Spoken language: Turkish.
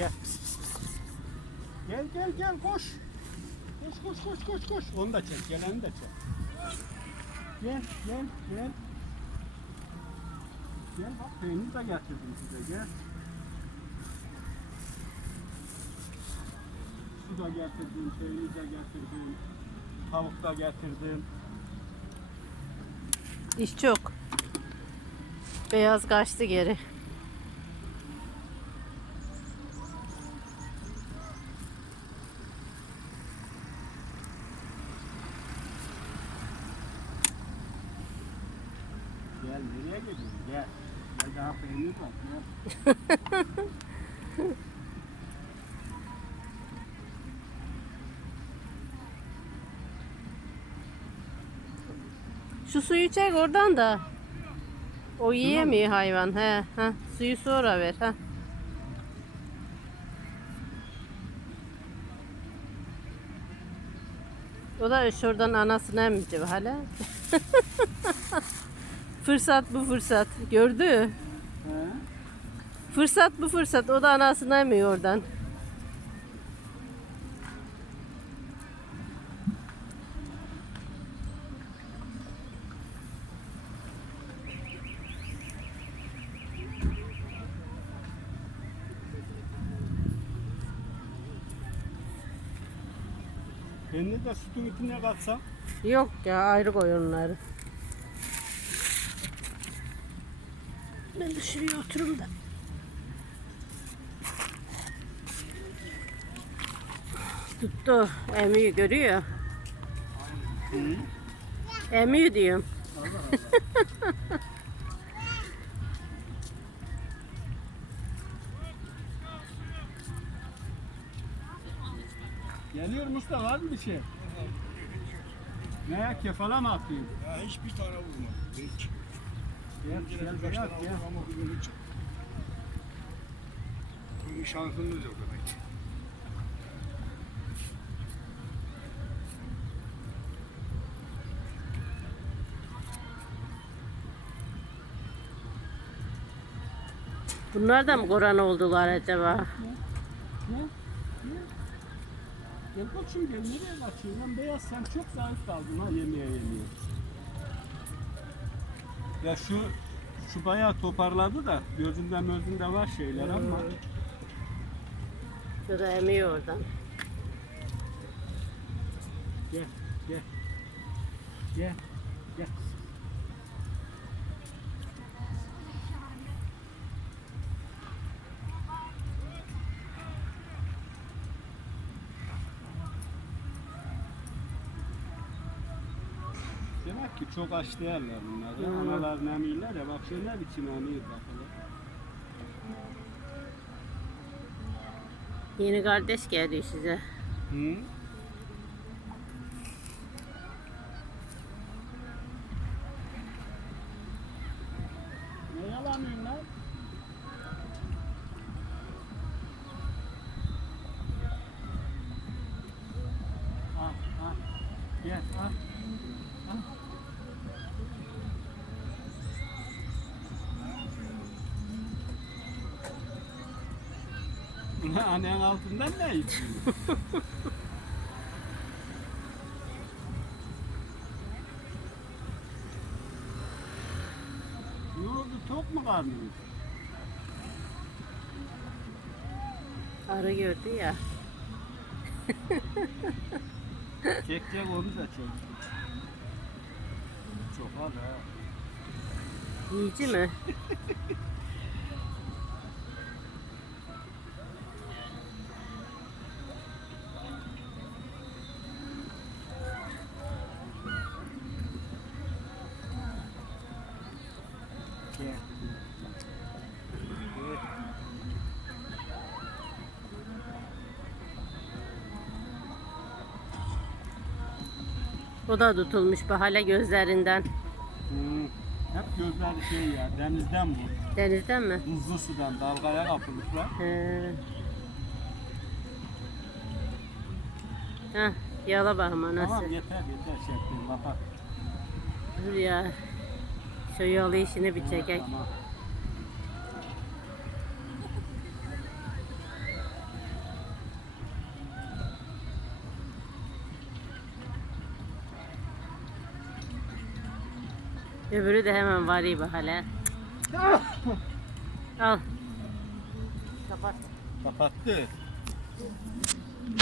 Gel. Gel gel gel koş. Koş koş koş koş koş. Onu da çek. Geleni de çek. Gel gel gel. Gel bak peynir de getirdim size gel. Su da getirdim, peynir de getirdim. Tavuk da getirdim. İş çok. Beyaz kaçtı geri. Şu suyu çek oradan da. O yiyemiyor hayvan. He, he. Suyu sonra ver. He. O da şuradan anasını emmiyor hala. fırsat bu fırsat. Gördü. He? Fırsat bu fırsat. O da anasını emiyor oradan. Peynir de sütün içine katsa. Yok ya ayrı koy onları. Ben de şuraya oturum da. Tuttu. Emiyor görüyor. Emiyor diyorum. Geliyor Mustafa var mı bir şey? Ne kefala mı atayım? Ya hiçbir tane vurma. Hiç. Gel bugün şansınız yok demek. Bunlar da mı koran oldular acaba? Gel. Gel. Gel bak şimdi nereye kaçıyorsun lan beyaz sen çok zayıf kaldın ha yemeye yemeye. Ya şu şu bayağı toparladı da gözünde gözünde var şeyler ama Şu da emiyor oradan. gel gel gel gel. Demek ki çok aç değerler bunlar. Hmm. Analar emiyorlar ya bak şöyle ne biçim emiyor bakalım. Yeni kardeş geliyor size. Hı? Ne yalanıyorsun lan? Al, al. Gel, al. Al. Annen altından ne? Ne oldu? Tok mu karnın? Arı gördü ya. Çek çek onu da çek. Çok al ha. Yiyici mi? O da tutulmuş bu hala gözlerinden. Hmm. Hep gözleri şey ya denizden bu. Denizden mi? Buzlu sudan dalgaya kapılmışlar. He. Heh, yala bakım anası. Tamam yeter yeter çektim kapat. Dur ya. Şu yolu işini bir çekek. Tamam. Öbürü de hemen var iyi hala. Al. Kapat. Kapattı.